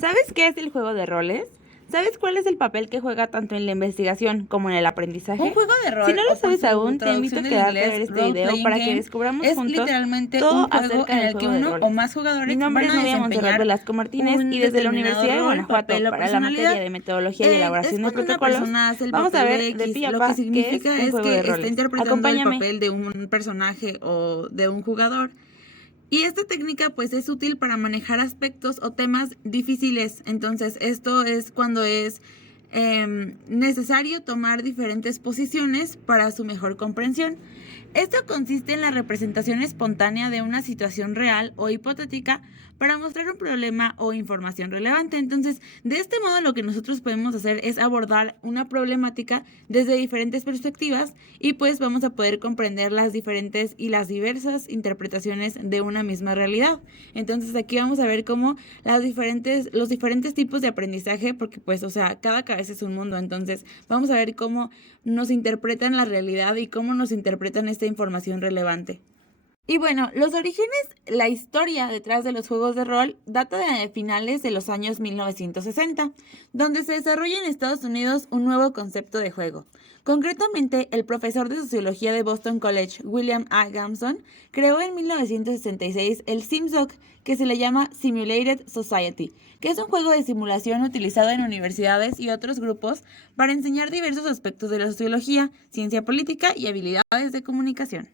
¿Sabes qué es el juego de roles? ¿Sabes cuál es el papel que juega tanto en la investigación como en el aprendizaje? Un juego de rol, Si no lo o por sabes su aún, te invito traducción a del quedarte a ver inglés, este video role-playing para que game, descubramos es juntos literalmente todo un juego acerca en del el que juego de uno o roles. más jugadores Mi nombre van es a Novia Montserrat desempeñar Velasco Martínez un y desde la determinado Universidad de rol, Guanajuato papel o para la personalidad. materia de metodología y Es elaboración de cuando una protocolos, persona hace el vamos a papel de ver de X. pi a Lo que pa qué es significa un es juego de que está roles. interpretando el Acompáñame. papel de un personaje o de un jugador. Y esta técnica pues es útil para manejar aspectos o temas difíciles. Entonces esto es cuando es necesario tomar diferentes posiciones para su mejor comprensión. Esto consiste en la representación espontánea de una situación real o hipotética para mostrar un problema o información relevante. Entonces, de este modo lo que nosotros podemos hacer es abordar una problemática desde diferentes perspectivas y pues vamos a poder comprender las diferentes y las diversas interpretaciones de una misma realidad. Entonces, aquí vamos a ver cómo los diferentes tipos de aprendizaje, porque pues, o sea, cada cabeza es un mundo. Entonces, vamos a ver cómo nos interpretan la realidad y cómo nos interpretan esta información relevante. Y bueno, los orígenes, la historia detrás de los juegos de rol data de finales de los años 1960, donde se desarrolla en Estados Unidos un nuevo concepto de juego. Concretamente, el profesor de sociología de Boston College, William A. Gamson, creó en 1966 el SimSoc, que se le llama Simulated Society, que es un juego de simulación utilizado en universidades y otros grupos para enseñar diversos aspectos de la sociología, ciencia política y habilidades de comunicación.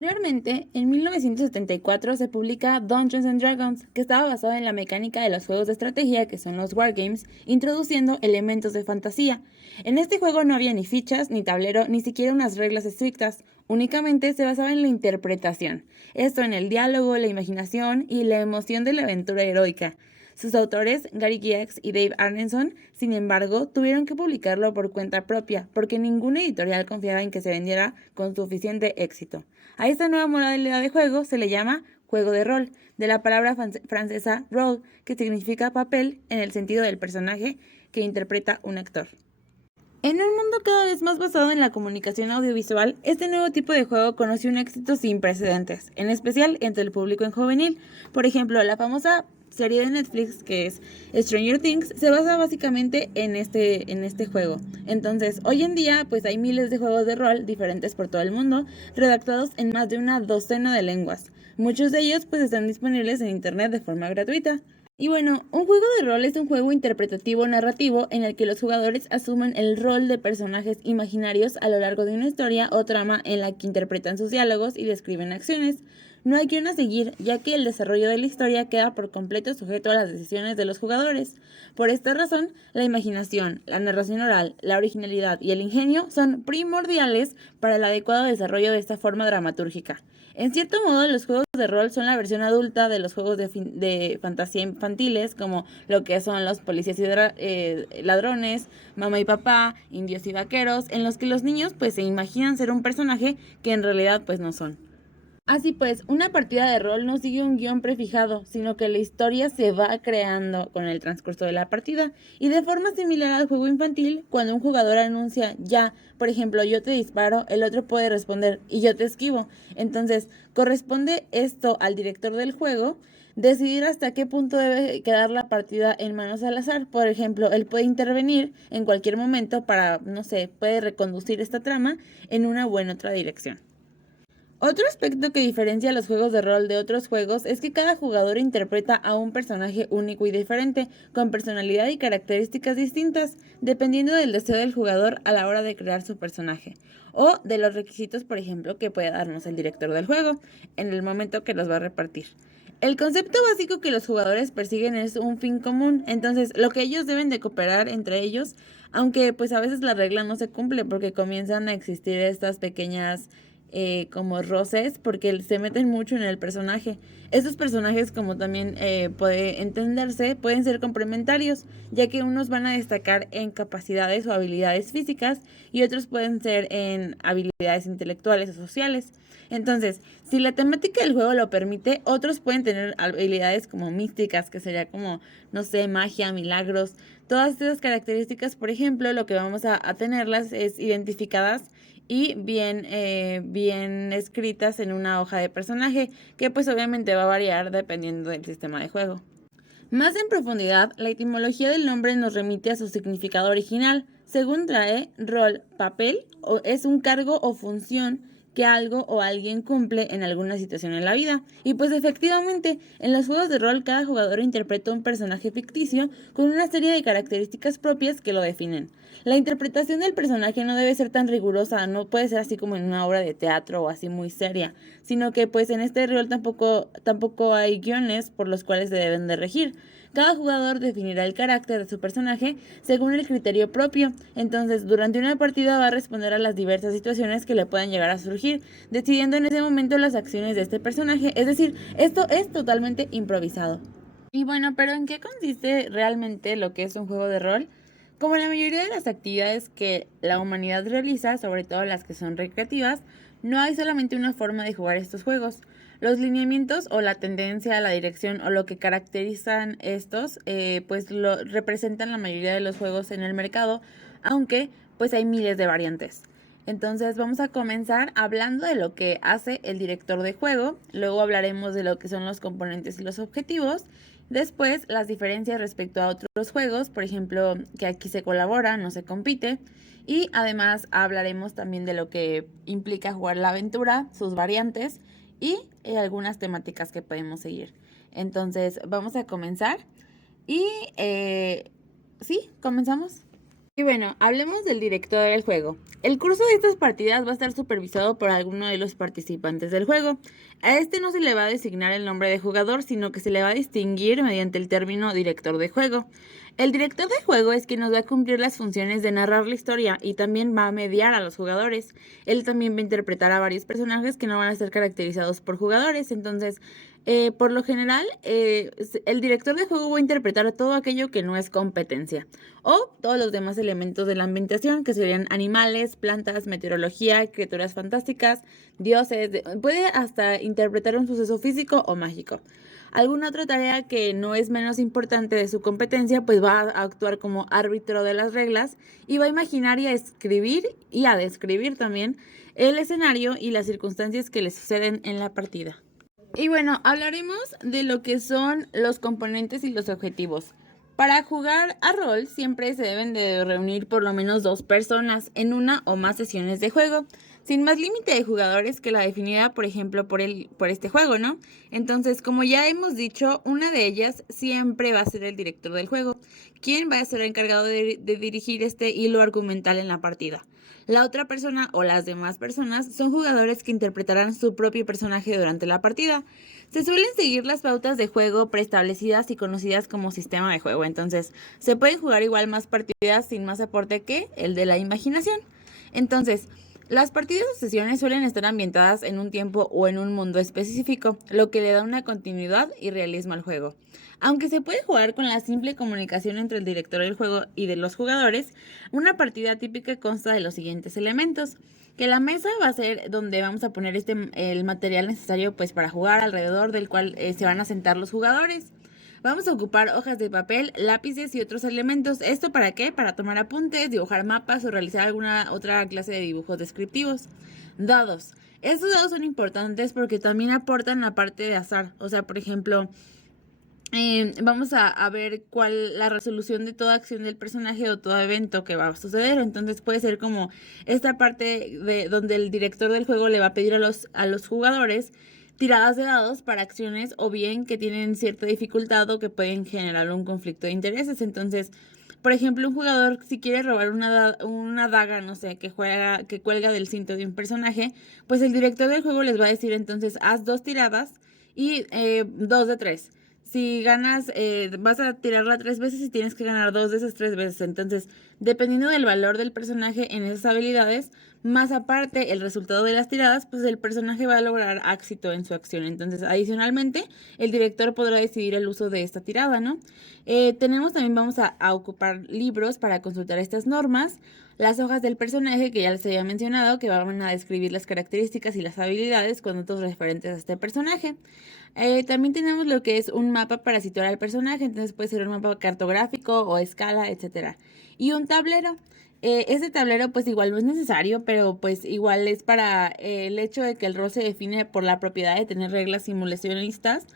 Anteriormente, en 1974 se publica Dungeons and Dragons, que estaba basado en la mecánica de los juegos de estrategia, que son los wargames, introduciendo elementos de fantasía. En este juego no había ni fichas, ni tablero, ni siquiera unas reglas estrictas, únicamente se basaba en la interpretación, esto en el diálogo, la imaginación y la emoción de la aventura heroica. Sus autores, Gary Gygax y Dave Arneson, sin embargo, tuvieron que publicarlo por cuenta propia, porque ninguna editorial confiaba en que se vendiera con suficiente éxito. A esta nueva modalidad de juego se le llama juego de rol, de la palabra francesa role, que significa papel en el sentido del personaje que interpreta un actor. En un mundo cada vez más basado en la comunicación audiovisual, este nuevo tipo de juego conoció un éxito sin precedentes, en especial entre el público en juvenil. Por ejemplo, la famosa serie de Netflix que es Stranger Things se basa básicamente en este juego. Entonces, hoy en día pues hay miles de juegos de rol diferentes por todo el mundo, redactados en más de una docena de lenguas. Muchos de ellos pues están disponibles en internet de forma gratuita. Y bueno, un juego de rol es un juego interpretativo narrativo en el que los jugadores asumen el rol de personajes imaginarios a lo largo de una historia o trama en la que interpretan sus diálogos y describen acciones. No hay guión a seguir, ya que el desarrollo de la historia queda por completo sujeto a las decisiones de los jugadores. Por esta razón, la imaginación, la narración oral, la originalidad y el ingenio son primordiales para el adecuado desarrollo de esta forma dramatúrgica. En cierto modo, los juegos de rol son la versión adulta de los juegos de fantasía infantiles, como lo que son los policías y ladrones, mamá y papá, indios y vaqueros, en los que los niños pues se imaginan ser un personaje que en realidad pues no son. Así pues, una partida de rol no sigue un guión prefijado, sino que la historia se va creando con el transcurso de la partida. Y de forma similar al juego infantil, cuando un jugador anuncia ya, por ejemplo, yo te disparo, el otro puede responder y yo te esquivo. Entonces, corresponde esto al director del juego decidir hasta qué punto debe quedar la partida en manos al azar. Por ejemplo, él puede intervenir en cualquier momento para, no sé, puede reconducir esta trama en una u en otra dirección. Otro aspecto que diferencia los juegos de rol de otros juegos es que cada jugador interpreta a un personaje único y diferente, con personalidad y características distintas, dependiendo del deseo del jugador a la hora de crear su personaje, o de los requisitos, por ejemplo, que puede darnos el director del juego en el momento que los va a repartir. El concepto básico que los jugadores persiguen es un fin común, entonces lo que ellos deben de cooperar entre ellos, aunque pues a veces la regla no se cumple porque comienzan a existir estas pequeñas como roces porque se meten mucho en el personaje. Estos personajes, como también puede entenderse, pueden ser complementarios, ya que unos van a destacar en capacidades o habilidades físicas y otros pueden ser en habilidades intelectuales o sociales. Entonces, si la temática del juego lo permite, otros pueden tener habilidades como místicas, que sería como, no sé, magia, milagros. Todas estas características, por ejemplo, lo que vamos a tenerlas es identificadas y bien escritas en una hoja de personaje, que pues obviamente va a variar dependiendo del sistema de juego. Más en profundidad, la etimología del nombre nos remite a su significado original. Según trae, rol, papel, es un cargo o función que algo o alguien cumple en alguna situación en la vida. Y pues efectivamente, en los juegos de rol cada jugador interpreta un personaje ficticio con una serie de características propias que lo definen. La interpretación del personaje no debe ser tan rigurosa, no puede ser así como en una obra de teatro o así muy seria, sino que pues en este rol tampoco hay guiones por los cuales se deben de regir. Cada jugador definirá el carácter de su personaje según el criterio propio. Entonces, durante una partida va a responder a las diversas situaciones que le puedan llegar a surgir, decidiendo en ese momento las acciones de este personaje. Es decir, esto es totalmente improvisado. Y bueno, pero ¿en qué consiste realmente lo que es un juego de rol? Como la mayoría de las actividades que la humanidad realiza, sobre todo las que son recreativas, no hay solamente una forma de jugar estos juegos. Los lineamientos o la tendencia, la dirección o lo que caracterizan estos, pues lo representan la mayoría de los juegos en el mercado, aunque pues hay miles de variantes. Entonces vamos a comenzar hablando de lo que hace el director de juego, luego hablaremos de lo que son los componentes y los objetivos, después las diferencias respecto a otros juegos, por ejemplo, que aquí se colabora, no se compite, y además hablaremos también de lo que implica jugar la aventura, sus variantes y algunas temáticas que podemos seguir. Entonces vamos a comenzar y sí, comenzamos. Y bueno, hablemos del director del juego. El curso de estas partidas va a estar supervisado por alguno de los participantes del juego. A este no se le va a designar el nombre de jugador, sino que se le va a distinguir mediante el término director de juego. El director de juego es quien nos va a cumplir las funciones de narrar la historia y también va a mediar a los jugadores. Él también va a interpretar a varios personajes que no van a ser caracterizados por jugadores, entonces por lo general, el director de juego va a interpretar todo aquello que no es competencia o todos los demás elementos de la ambientación, que serían animales, plantas, meteorología, criaturas fantásticas, dioses, puede hasta interpretar un suceso físico o mágico. Alguna otra tarea que no es menos importante de su competencia, pues va a actuar como árbitro de las reglas y va a imaginar y a escribir y a describir también el escenario y las circunstancias que le suceden en la partida. Y bueno, hablaremos de lo que son los componentes y los objetivos. Para jugar a rol siempre se deben de reunir por lo menos 2 personas en una o más sesiones de juego, sin más límite de jugadores que la definida, por ejemplo, por este juego, ¿no? Entonces, como ya hemos dicho, una de ellas siempre va a ser el director del juego, quien va a ser el encargado de dirigir este hilo argumental en la partida. La otra persona o las demás personas son jugadores que interpretarán su propio personaje durante la partida. Se suelen seguir las pautas de juego preestablecidas y conocidas como sistema de juego, entonces se pueden jugar igual más partidas sin más aporte que el de la imaginación. Entonces, las partidas o sesiones suelen estar ambientadas en un tiempo o en un mundo específico, lo que le da una continuidad y realismo al juego. Aunque se puede jugar con la simple comunicación entre el director del juego y de los jugadores, una partida típica consta de los siguientes elementos. Que la mesa va a ser donde vamos a poner el material necesario pues para jugar, alrededor del cual se van a sentar los jugadores. Vamos a ocupar hojas de papel, lápices y otros elementos. ¿Esto para qué? Para tomar apuntes, dibujar mapas o realizar alguna otra clase de dibujos descriptivos. Dados. Estos dados son importantes porque también aportan la parte de azar. O sea, por ejemplo, vamos a ver cuál la resolución de toda acción del personaje o todo evento que va a suceder. Entonces puede ser como esta parte de donde el director del juego le va a pedir a los jugadores tiradas de dados para acciones o bien que tienen cierta dificultad o que pueden generar un conflicto de intereses. Entonces, por ejemplo, un jugador si quiere robar una daga, no sé, que cuelga del cinto de un personaje, pues el director del juego les va a decir entonces haz 2 tiradas y 2 de 3. Si ganas, vas a tirarla 3 veces y tienes que ganar 2 de esas 3 veces. Entonces, dependiendo del valor del personaje en esas habilidades, más aparte el resultado de las tiradas, pues el personaje va a lograr éxito en su acción. Entonces, adicionalmente, el director podrá decidir el uso de esta tirada, ¿no? Vamos a ocupar libros para consultar estas normas. Las hojas del personaje, que ya les había mencionado, que van a describir las características y las habilidades con datos referentes a este personaje. También tenemos lo que es un mapa para situar al personaje, entonces puede ser un mapa cartográfico o escala, etcétera. Y un tablero. Ese tablero pues igual no es necesario, pero pues igual es para el hecho de que el rol se define por la propiedad de tener reglas simulacionistas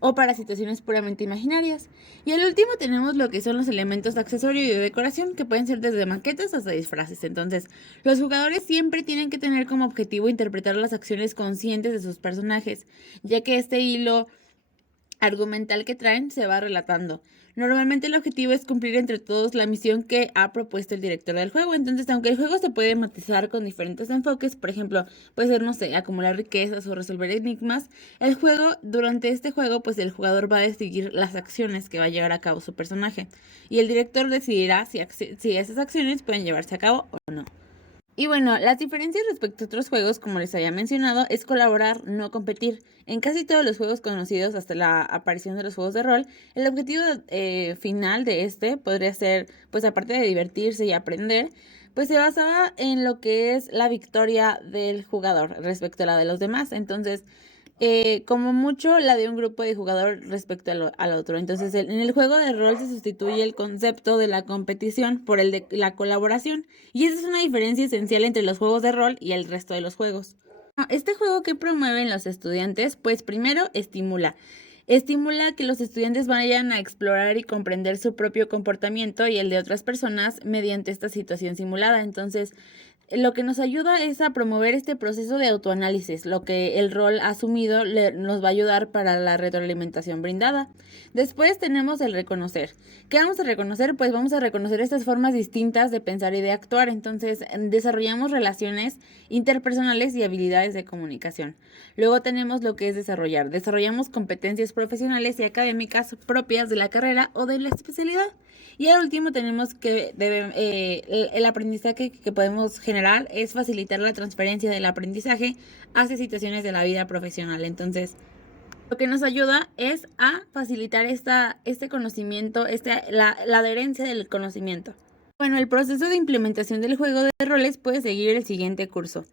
o para situaciones puramente imaginarias. Y al último tenemos lo que son los elementos de accesorio y de decoración, que pueden ser desde maquetas hasta disfraces. Entonces, los jugadores siempre tienen que tener como objetivo interpretar las acciones conscientes de sus personajes, ya que este hilo argumental que traen se va relatando. Normalmente el objetivo es cumplir entre todos la misión que ha propuesto el director del juego. Entonces, aunque el juego se puede matizar con diferentes enfoques, por ejemplo, puede ser, no sé, acumular riquezas o resolver enigmas, durante este juego, pues el jugador va a decidir las acciones que va a llevar a cabo su personaje. Y el director decidirá si esas acciones pueden llevarse a cabo o no. Y bueno, las diferencias respecto a otros juegos, como les había mencionado, es colaborar, no competir. En casi todos los juegos conocidos hasta la aparición de los juegos de rol, el objetivo final de este podría ser, pues aparte de divertirse y aprender, pues se basaba en lo que es la victoria del jugador respecto a la de los demás. Entonces, como mucho la de un grupo de jugadores respecto al otro. Entonces, en el juego de rol se sustituye el concepto de la competición por el de la colaboración. Y esa es una diferencia esencial entre los juegos de rol y el resto de los juegos. Este juego que promueven los estudiantes, pues primero estimula que los estudiantes vayan a explorar y comprender su propio comportamiento y el de otras personas mediante esta situación simulada. Entonces, lo que nos ayuda es a promover este proceso de autoanálisis, lo que el rol asumido nos va a ayudar para la retroalimentación brindada. Después tenemos el reconocer. ¿Qué vamos a reconocer? Pues vamos a reconocer estas formas distintas de pensar y de actuar. Entonces, desarrollamos relaciones interpersonales y habilidades de comunicación. Luego tenemos lo que es desarrollar. Desarrollamos competencias profesionales y académicas propias de la carrera o de la especialidad. Y al último tenemos que el aprendizaje que podemos generar es facilitar la transferencia del aprendizaje hacia situaciones de la vida profesional. Entonces, lo que nos ayuda es a facilitar este conocimiento, la adherencia del conocimiento. Bueno, el proceso de implementación del juego de roles puede seguir el siguiente curso.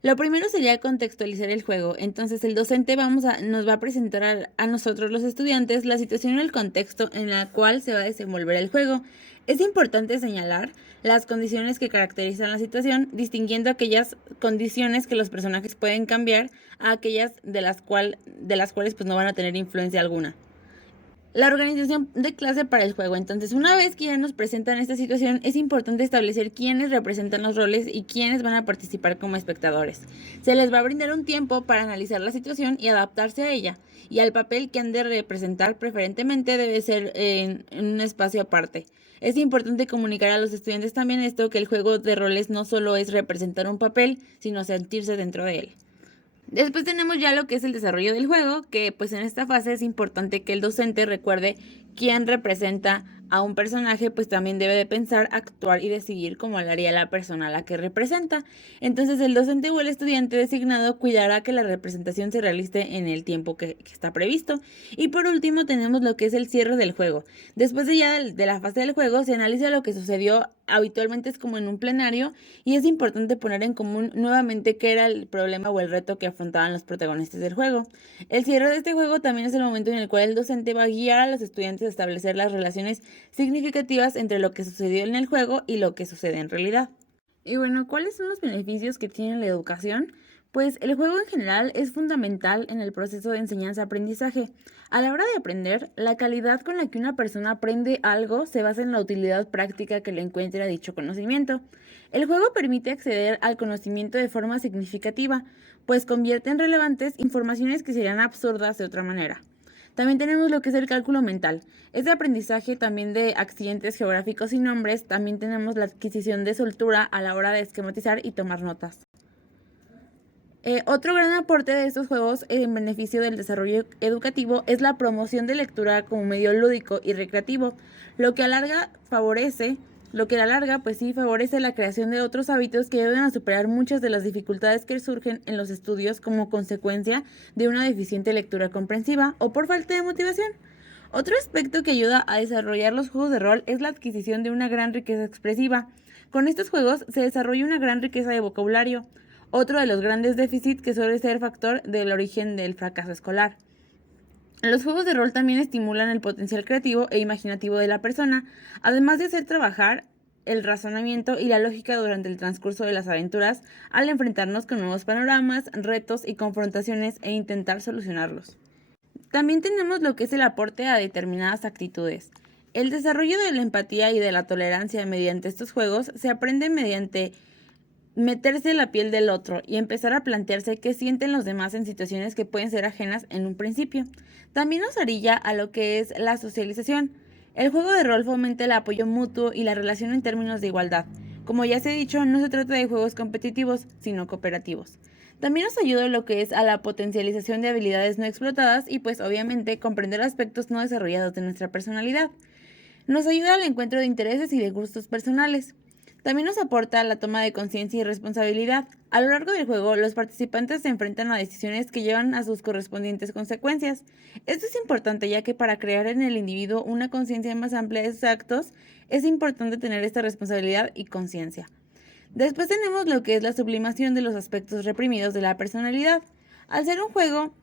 Lo primero sería contextualizar el juego. Entonces el docente nos va a presentar a nosotros los estudiantes la situación y el contexto en la cual se va a desenvolver el juego. Es importante señalar las condiciones que caracterizan la situación, distinguiendo aquellas condiciones que los personajes pueden cambiar a aquellas de las cuales pues no van a tener influencia alguna. La organización de clase para el juego. Entonces, una vez que ya nos presentan esta situación, es importante establecer quiénes representan los roles y quiénes van a participar como espectadores. Se les va a brindar un tiempo para analizar la situación y adaptarse a ella. Y al papel que han de representar preferentemente debe ser en un espacio aparte. Es importante comunicar a los estudiantes también esto, que el juego de roles no solo es representar un papel, sino sentirse dentro de él. Después tenemos ya lo que es el desarrollo del juego, que pues en esta fase es importante que el docente recuerde quién representa a un personaje, pues también debe de pensar, actuar y decidir como lo haría la persona a la que representa. Entonces el docente o el estudiante designado cuidará que la representación se realice en el tiempo que está previsto. Y por último tenemos lo que es el cierre del juego. Después de la fase del juego se analiza lo que sucedió. Habitualmente es como en un plenario y es importante poner en común nuevamente qué era el problema o el reto que afrontaban los protagonistas del juego. El cierre de este juego también es el momento en el cual el docente va a guiar a los estudiantes a establecer las relaciones significativas entre lo que sucedió en el juego y lo que sucede en realidad. Y bueno, ¿cuáles son los beneficios que tiene la educación? Pues el juego en general es fundamental en el proceso de enseñanza-aprendizaje. A la hora de aprender, la calidad con la que una persona aprende algo se basa en la utilidad práctica que le encuentre a dicho conocimiento. El juego permite acceder al conocimiento de forma significativa, pues convierte en relevantes informaciones que serían absurdas de otra manera. También tenemos lo que es el cálculo mental. Este aprendizaje también de accidentes geográficos y nombres. También tenemos la adquisición de soltura a la hora de esquematizar y tomar notas. Otro gran aporte de estos juegos en beneficio del desarrollo educativo es la promoción de lectura como medio lúdico y recreativo, lo que a la larga favorece la creación de otros hábitos que ayudan a superar muchas de las dificultades que surgen en los estudios como consecuencia de una deficiente lectura comprensiva o por falta de motivación. Otro aspecto que ayuda a desarrollar los juegos de rol es la adquisición de una gran riqueza expresiva. Con estos juegos se desarrolla una gran riqueza de vocabulario, otro de los grandes déficits que suele ser factor del origen del fracaso escolar. Los juegos de rol también estimulan el potencial creativo e imaginativo de la persona, además de hacer trabajar el razonamiento y la lógica durante el transcurso de las aventuras al enfrentarnos con nuevos panoramas, retos y confrontaciones e intentar solucionarlos. También tenemos lo que es el aporte a determinadas actitudes. El desarrollo de la empatía y de la tolerancia mediante estos juegos se aprende mediante meterse en la piel del otro y empezar a plantearse qué sienten los demás en situaciones que pueden ser ajenas en un principio. También nos orilla a lo que es la socialización. El juego de rol fomenta el apoyo mutuo y la relación en términos de igualdad. Como ya se ha dicho, no se trata de juegos competitivos, sino cooperativos. También nos ayuda en lo que es a la potencialización de habilidades no explotadas y pues obviamente comprender aspectos no desarrollados de nuestra personalidad. Nos ayuda al encuentro de intereses y de gustos personales. También nos aporta la toma de conciencia y responsabilidad. A lo largo del juego, los participantes se enfrentan a decisiones que llevan a sus correspondientes consecuencias. Esto es importante ya que para crear en el individuo una conciencia más amplia de sus actos, es importante tener esta responsabilidad y conciencia. Después tenemos lo que es la sublimación de los aspectos reprimidos de la personalidad. Al ser un juego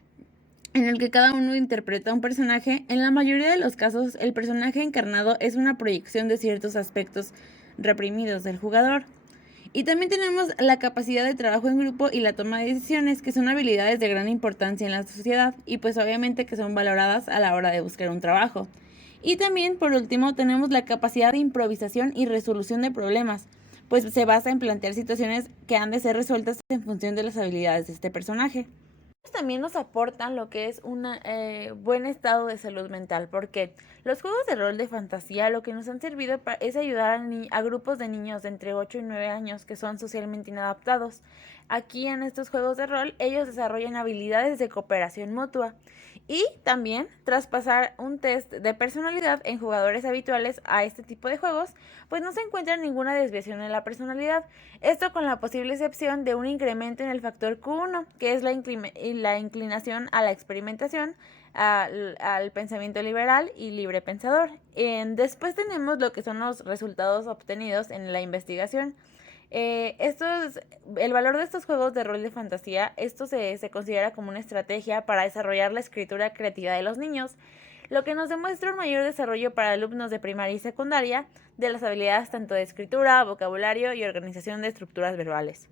en el que cada uno interpreta un personaje, en la mayoría de los casos el personaje encarnado es una proyección de ciertos aspectos reprimidos del jugador. Y también tenemos la capacidad de trabajo en grupo y la toma de decisiones, que son habilidades de gran importancia en la sociedad y pues obviamente que son valoradas a la hora de buscar un trabajo. Y también, por último, tenemos la capacidad de improvisación y resolución de problemas, pues se basa en plantear situaciones que han de ser resueltas en función de las habilidades de este personaje. También nos aportan lo que es un buen estado de salud mental, porque los juegos de rol de fantasía lo que nos han servido es ayudar a grupos de niños de entre 8 y 9 años que son socialmente inadaptados. Aquí en estos juegos de rol ellos desarrollan habilidades de cooperación mutua y también traspasar un test de personalidad en jugadores habituales a este tipo de juegos, pues no se encuentra ninguna desviación en la personalidad. Esto con la posible excepción de un incremento en el factor Q1, que es la inclinación a la experimentación, al pensamiento liberal y libre pensador. Después tenemos lo que son los resultados obtenidos en la investigación. El valor de estos juegos de rol de fantasía, esto se considera como una estrategia para desarrollar la escritura creativa de los niños, lo que nos demuestra un mayor desarrollo para alumnos de primaria y secundaria de las habilidades tanto de escritura, vocabulario y organización de estructuras verbales.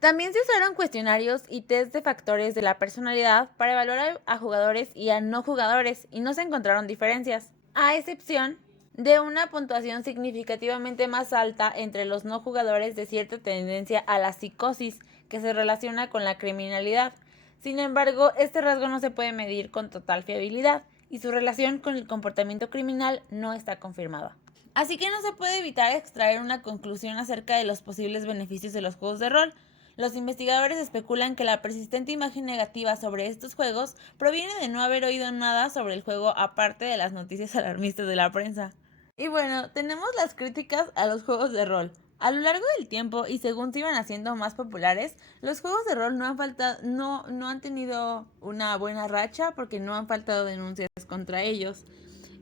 También se usaron cuestionarios y test de factores de la personalidad para evaluar a jugadores y a no jugadores y no se encontraron diferencias, a excepción de una puntuación significativamente más alta entre los no jugadores de cierta tendencia a la psicosis que se relaciona con la criminalidad. Sin embargo, este rasgo no se puede medir con total fiabilidad y su relación con el comportamiento criminal no está confirmada. Así que no se puede evitar extraer una conclusión acerca de los posibles beneficios de los juegos de rol. Los investigadores especulan que la persistente imagen negativa sobre estos juegos proviene de no haber oído nada sobre el juego aparte de las noticias alarmistas de la prensa. Y bueno, tenemos las críticas a los juegos de rol. A lo largo del tiempo y según se iban haciendo más populares, los juegos de rol no han tenido una buena racha porque no han faltado denuncias contra ellos.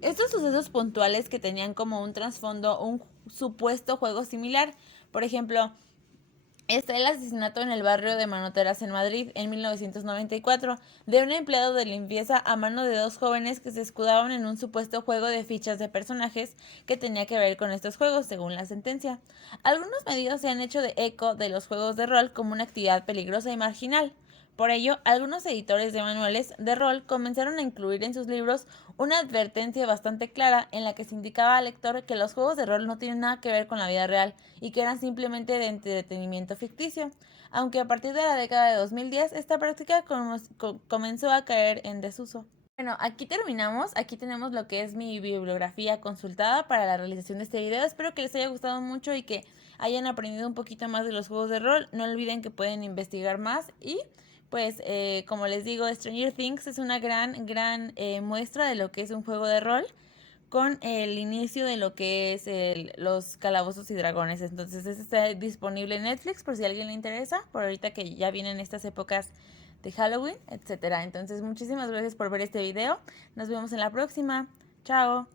Estos sucesos puntuales que tenían como un trasfondo un supuesto juego similar, por ejemplo, está el asesinato en el barrio de Manoteras en Madrid en 1994 de un empleado de limpieza a mano de dos jóvenes que se escudaban en un supuesto juego de fichas de personajes que tenía que ver con estos juegos, según la sentencia. Algunos medios se han hecho de eco de los juegos de rol como una actividad peligrosa y marginal. Por ello, algunos editores de manuales de rol comenzaron a incluir en sus libros una advertencia bastante clara en la que se indicaba al lector que los juegos de rol no tienen nada que ver con la vida real y que eran simplemente de entretenimiento ficticio, aunque a partir de la década de 2010 esta práctica comenzó a caer en desuso. Bueno, aquí terminamos, aquí tenemos lo que es mi bibliografía consultada para la realización de este video. Espero que les haya gustado mucho y que hayan aprendido un poquito más de los juegos de rol. No olviden que pueden investigar más y pues como les digo, Stranger Things es una gran muestra de lo que es un juego de rol con el inicio de lo que es los calabozos y dragones. Entonces está disponible en Netflix por si a alguien le interesa, por ahorita que ya vienen estas épocas de Halloween, etcétera. Entonces muchísimas gracias por ver este video. Nos vemos en la próxima. Chao.